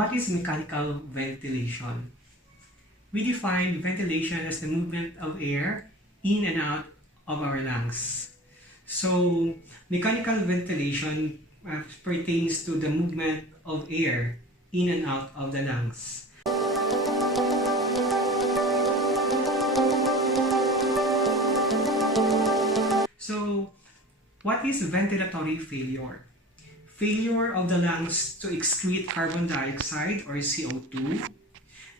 what is mechanical ventilation? We define ventilation as the movement of air in and out of our lungs. So, mechanical ventilation pertains to the movement of air in and out of the lungs. So, what is ventilatory failure? Failure of the lungs to excrete carbon dioxide or CO2.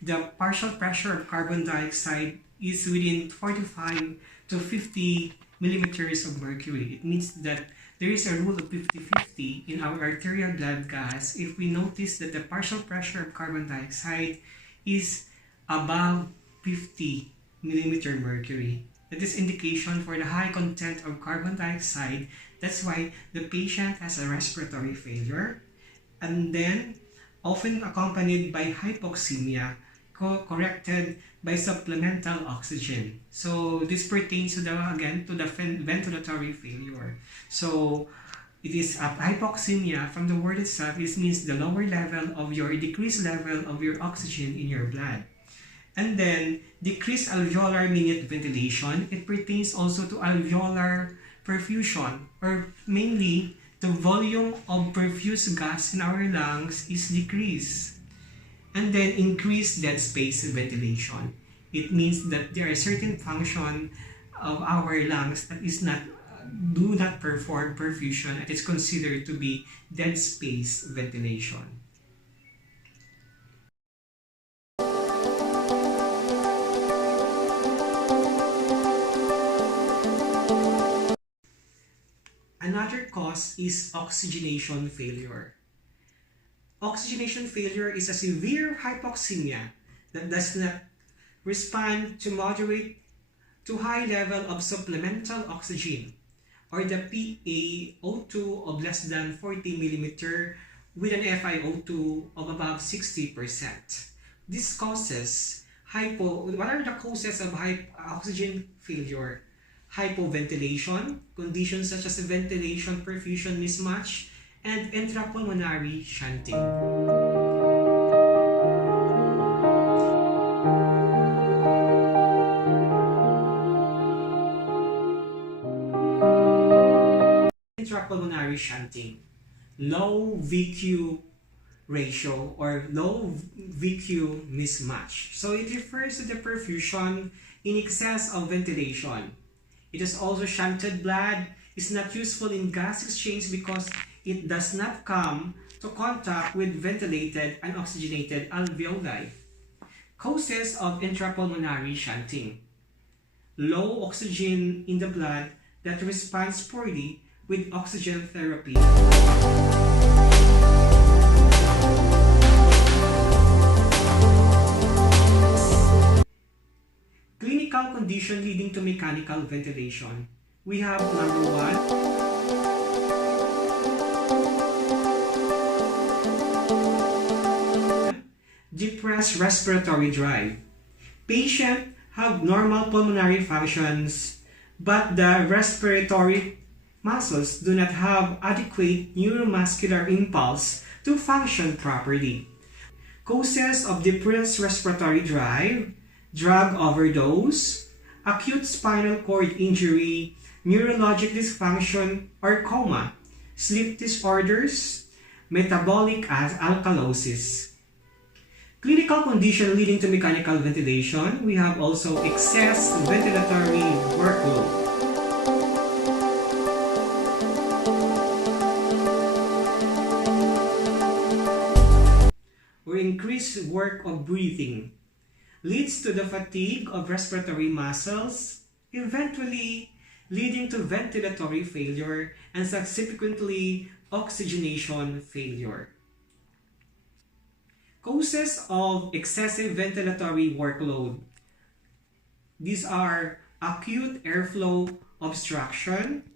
The partial pressure of carbon dioxide is within 45 to 50 millimeters of mercury. It means that there is a rule of 50-50 in our arterial blood gas if we notice that the partial pressure of carbon dioxide is above 50 millimeter mercury. That is indication for the high content of carbon dioxide. That's why the patient has a respiratory failure, and then often accompanied by hypoxemia, corrected by supplemental oxygen. So this pertains to the ventilatory failure. So it is hypoxemia. From the word itself, this means the lower level of your decreased level of your oxygen in your blood. And then decreased alveolar minute ventilation. It pertains also to alveolar perfusion, or mainly the volume of perfused gas in our lungs is decreased. And then increased dead space ventilation. It means that there are certain function of our lungs that do not perform perfusion, and it's considered to be dead space ventilation. Another cause is oxygenation failure. Oxygenation failure is a severe hypoxemia that does not respond to moderate to high level of supplemental oxygen, or the PaO2 of less than 40 millimeter with an FiO2 of above 60%. This causes what are the causes of oxygen failure? Hypoventilation, conditions such as ventilation perfusion mismatch, and intrapulmonary shunting. Intrapulmonary shunting, low VQ ratio or low VQ mismatch. So it refers to the perfusion in excess of ventilation. It is also shunted blood. Is not useful in gas exchange because it does not come to contact with ventilated and oxygenated alveoli. Causes of intrapulmonary shunting: low oxygen in the blood that responds poorly with oxygen therapy. Clinical condition leading to mechanical ventilation. We have number 1, depressed respiratory drive. Patient have normal pulmonary functions, but the respiratory muscles do not have adequate neuromuscular impulse to function properly. Causes of depressed respiratory drive: drug overdose, acute spinal cord injury, neurologic dysfunction or coma, sleep disorders, metabolic alkalosis. Clinical condition leading to mechanical ventilation, we have also excess ventilatory workload. Or increased work of breathing, leads to the fatigue of respiratory muscles, eventually leading to ventilatory failure and subsequently oxygenation failure. Causes of excessive ventilatory workload. These are acute airflow obstruction,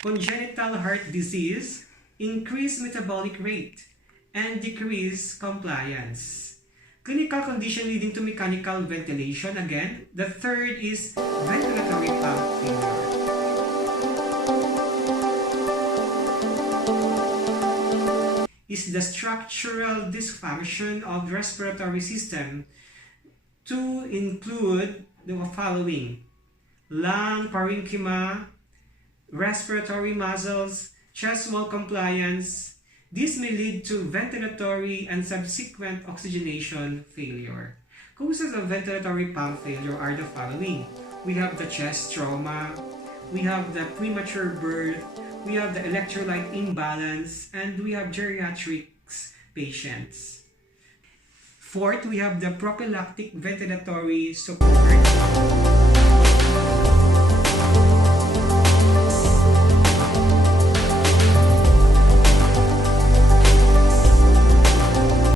congenital heart disease, increased metabolic rate, and decreased compliance. Clinical condition leading to mechanical ventilation. Again, the third is ventilatory pump failure. is the structural dysfunction of the respiratory system to include the following: lung parenchyma, respiratory muscles, chest wall compliance. This may lead to ventilatory and subsequent oxygenation failure. Causes of ventilatory pump failure are the following: we have the chest trauma, we have the premature birth, we have the electrolyte imbalance, and we have geriatrics patients. Fourth, we have the prophylactic ventilatory support.